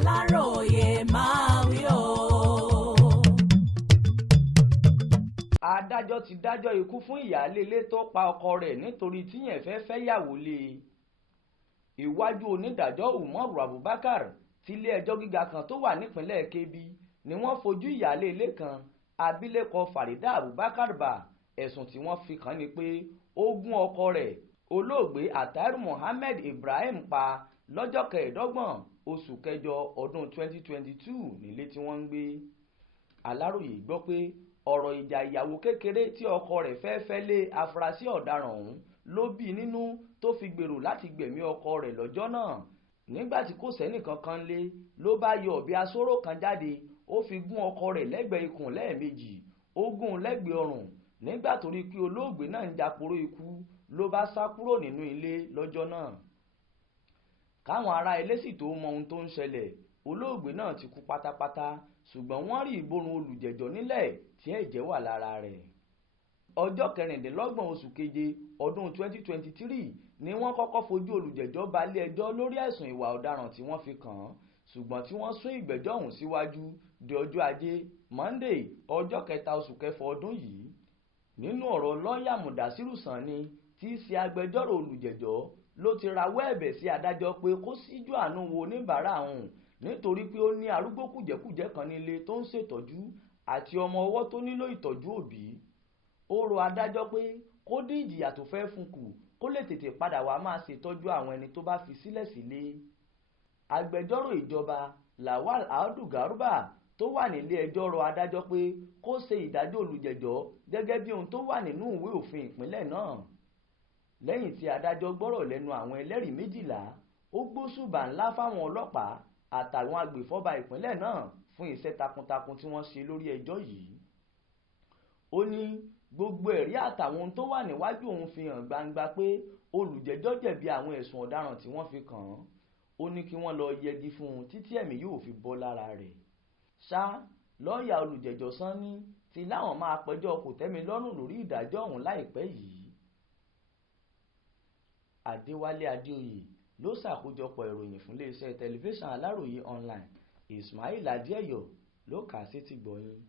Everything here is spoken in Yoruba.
Aláròyé máa wí o. Adájọ́ ti dájọ́ ikú fún ìyáálé ilé tó pa ọkọ rẹ̀ nítorí tíyẹn fẹ́ fẹ́yàwó lé e. Iwájú onídàájọ́ Umaru Abubakar tilé-ẹjọ́ gíga kan tó wà nípínlẹ̀ Kebbi ni wọ́n fojú ìyáálé ilé kan abilékọ Farida Abubakar bá. Ẹ̀sùn tí wọ́n fi kàn ní pé ó gún ọkọ rẹ̀ olóògbé Attairu Mohammed Ibrahim pa lọ́jọ́ 25 oṣù kẹjọ ọdún 2022 nílé tí wọ́n ń gbé. Aláròyé gbọ́ pé ọ̀rọ̀ ìjà ìyàwó kékeré tí ọkọ rẹ̀ fẹ́ lé afurasí ọ̀daràn ọ̀hún ló bí nínú tó fi gbèrò láti gbẹ̀mí ọkọ rẹ̀ lọ́jọ́ náà. Nígbà tí kò sẹ́nìkan kan lé ló bá yọ ọ̀bẹ asóró kan jáde, ó fi gún ọkọ rẹ̀ lẹ́gbẹ̀ẹ́ ikùn lẹ́ẹ̀mejì, ó gún un lẹ́gbẹ̀ẹ́ ọrùn. Nígbà tó rí pé olóògbé náà ń jáporó ikú ló bá sá kúrò nínú ilé lọ́jọ́ náà. Káwọn ará ilé sì tó mọ ohun tó ń ṣẹlẹ̀, olóògbé náà ti kú pátápátá, ṣùgbọ́n wọ́n rí ìborùn olùjẹ́jọ́ nílẹ̀ tí ẹ̀jẹ̀ wà lára rẹ̀. Ọjọ́ 26 oṣù keje ọdún 2023 ni wọ́n kọ́kọ́ fojú olùjẹ́jọ́ balẹ̀ ẹjọ́ lórí ẹ̀sùn ìwà ọ̀daràn tí wọ́n fi kàn án, ṣùgbọ́n tí wọ́n sún ìgbẹ́jọ́ ọ̀hún síwájú di ọjọ́ Ajé Monday ọjọ́ 3 oṣù kẹfà ọdún yìí. Nínú ọ̀rọ̀ lọ́ọ̀yà Mudasiru Sani tí í ṣe agbẹjọ́rò olùjẹ́jọ́ ló ti rawọ́ ẹ̀bẹ̀ sí adájọ́ pé kó síjú àánú wo oníbàárà òun nítorí pé ó ní arúgbó kùjẹ́kùjẹ́ kan nílé tó ń ṣètọ́jú àti ọmọ ọwọ́ tó nílò ìtọ́jú òbí. Ó rọ adájọ́ pé kó dín ìjìyà tó fẹ́ fún kù kó lè tètè padà wá máa ṣètọ́jú àwọn ẹni tó bá fi sílẹ̀ sílé. Agbẹjọ́rò ìjọba Lawal Audu Garuba tó wà nílé ẹjọ́ rọ adájọ́ pé kó ṣe ìdájọ́ olùjẹ́jọ́ gẹ́gẹ́ bí ohun tó wà nínú ìwé òfin ìpínlẹ̀ náà. Lẹ́yìn tí adájọ́ gbọ́rọ̀ lẹ́nu àwọn ẹlẹ́rìí 12, ó gbóṣùbà ńlá fáwọn ọlọ́pàá àtàwọn agbèfọ́ba ìpínlẹ̀ náà fún iṣẹ́ takuntakun tí wọ́n ṣe lórí ẹjọ́ yìí. Ó ní gbogbo ẹ̀rí àtàwọn ohun tó wà níwájú òun fi hàn gbangba pé olùjẹ́jọ́ jẹ̀bi àwọn ẹ̀sùn ọ̀daràn tí wọ́n fi kàn án. Ó ní kí wọ́n lọ yẹgi fún un títí ẹ̀mí yóò fi bọ́ lára rẹ̀. Ṣá lọ́ọ̀yà olùjẹ́jọ́ Sanni ti láwọn máa pẹjọ́ kòtẹ́milọ́rùn lórí ìdájọ́ ọ̀hún láìpẹ́ yìí. Adéwálé Adéoyè ló ṣàkójọpọ̀ ìròyìn fún iléeṣẹ́ tẹlifíṣàn Aláròyé online. Ismail Adéẹ̀yọ̀ ló kà á sétígbọ̀ọ́ yín.